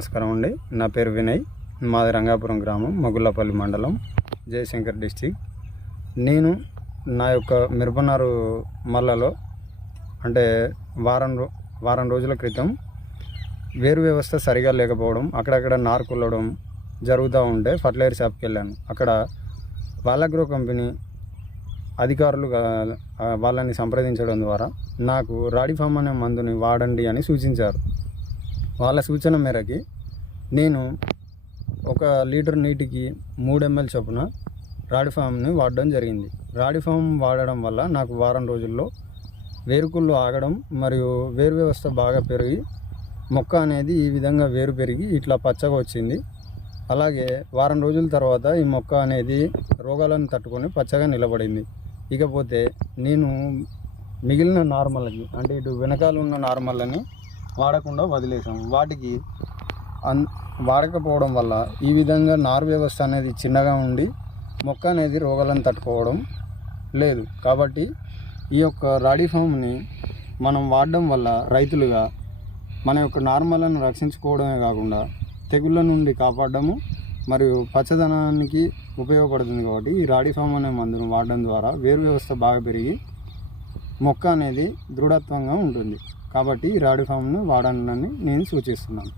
నమస్కారం అండి. నా పేరు వినయ్. మాది రంగాపురం గ్రామం మగుళ్ళపల్లి మండలం జయశంకర్ డిస్టిక్. నేను నా యొక్క మిరపనారు మల్లలో అంటే వారం వారం రోజుల క్రితం వేరు వ్యవస్థ సరిగా లేకపోవడం అక్కడక్కడ నారు కుల్లడం జరుగుతూ ఉంటే ఫర్టిలైజర్ షాప్కి వెళ్ళాను. అక్కడ వాళ్ళగ్రో కంపెనీ అధికారులు వాళ్ళని సంప్రదించడం ద్వారా నాకు రాడిఫామ్ అనే మందుని వాడండి అని సూచించారు. వాళ్ళ సూచన మేరకి నేను ఒక లీటర్ నీటికి మూడు ఎంఎల్ చొప్పున రాడిఫామ్ని వాడడం జరిగింది. రాడిఫామ్ వాడడం వల్ల నాకు వారం రోజుల్లో వేరుకుళ్ళు ఆగడం మరియు వేరు వ్యవస్థ బాగా పెరిగి మొక్క అనేది ఈ విధంగా వేరు పెరిగి ఇట్లా పచ్చగా వచ్చింది. అలాగే వారం రోజుల తర్వాత ఈ మొక్క అనేది రోగాలను తట్టుకొని పచ్చగా నిలబడింది. ఇకపోతే నేను మిగిలిన నార్మల్కి అంటే ఇటు వెనకాల ఉన్న నార్మల్ని వాడకుండా వదిలేసాము వాటికి అన్ వాడకపోవడం వల్ల ఈ విధంగా నారు వ్యవస్థ అనేది చిన్నగా ఉండి మొక్క అనేది రోగాలను తట్టుకోవడం లేదు. కాబట్టి ఈ యొక్క రాడీ ఫామ్ని మనం వాడడం వల్ల రైతులుగా మన యొక్క నార్మల్ను రక్షించుకోవడమే కాకుండా తెగుళ్ళ నుండి కాపాడడము మరియు పచ్చదనానికి ఉపయోగపడుతుంది కాబట్టి ఈ రాడీ ఫామ్ అనే మందును వాడడం ద్వారా వేరు వ్యవస్థ బాగా పెరిగి మొక్క అనేది దృఢత్వంగా ఉంటుంది. కాబట్టి ఈ రాడు ఫామ్ను వాడాలని నేను సూచిస్తున్నాను.